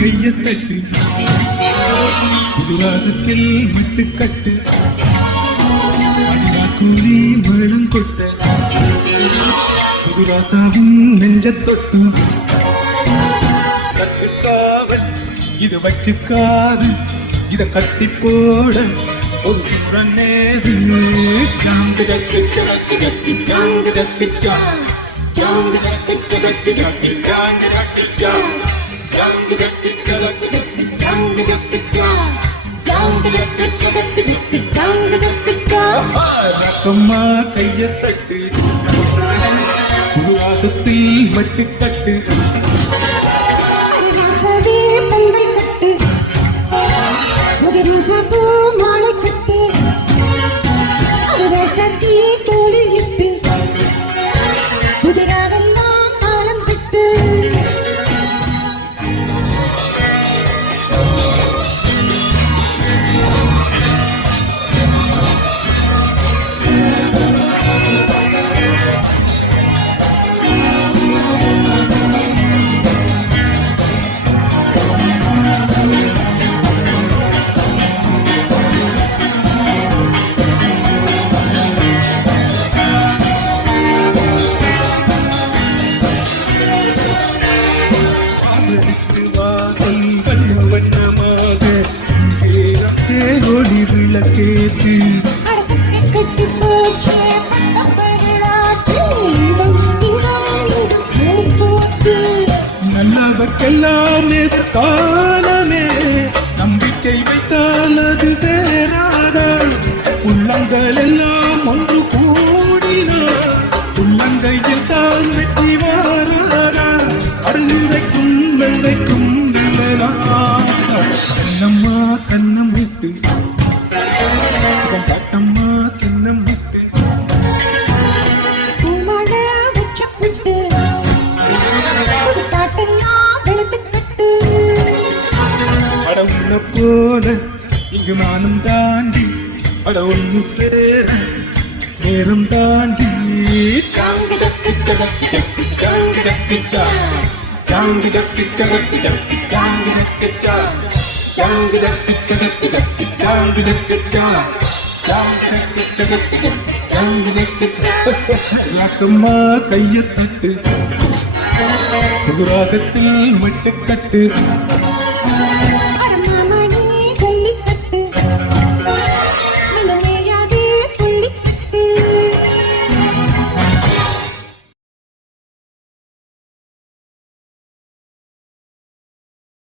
கைய தட்டு புதுராகத்தில் மட்டுக்கட்டு அடிவா கூலி மேளம் கொட்ட புதுராசாவும் நெஞ்ச தொட்டு கட்டுக்காவல் இது வச்சுக்காது இத கட்டி போட ஒரு சூரன் நேது ஜாங்கு ஜக்கு ஜக்கு ஜக்கு ஜாங்கு ஜக்கு ஜாங்கு ஜக்கு ஜக்கு ஜக்கு ஜாங்கு ஜக்கு ஜாங்கு ஜக்கு ஜக்கு ஜக்கு ஜாங்கு ஜக்கு ஜாங்கு ஜக்கு ஜக்கு ஜாங்கு ஜக்கு ரக்கம்மா கைய தட்டு புதுராகத்தில் மட்டுக்கட்டு மாலை கட்டு சத்தி தோளில் இட்டு புதிராவெல்லாம் காலம் விட்டு விளக்கேற்று கட்டி போச்சு நல்லவர்க்கெல்லாம் எதிர்காலமே நம்பிக்கை வைத்தால் அது சேராதால் உள்ளங்கள் எல்லாம் ஒன்று கூடினார் உள்ளங்கையில் தான் வெற்றி வாராதால் அருள்வைக்கும் வெள்ளைக்கும் கண்ணம்மா கண்ணம் விட்டு சுகம் காட்டம்மா சின்னம் விட்டு உன்ன போல இங்கு நானும் தாண்டி அட ஒன்று சேர நேரம் தாண்டி ஜாங்கு ஜக்கு ஜக்கு ஜக்கு ஜாங்கு ஜக்கு ஜாங்கு ஜக்கு ஜக்கு ஜக்கு ஜாங்கு ஜக்கு ஜாங்கு ஜக்கு ஜக்கு ஜக்கு ஜாங்கு ஜக்கு ஜாங்கு ஜக்கு ஜக்கு ஜாங்கு ஜக்கு ரக்கம்மா கைய தட்டு புதுராகத்தில் மட்டுக்கட்டு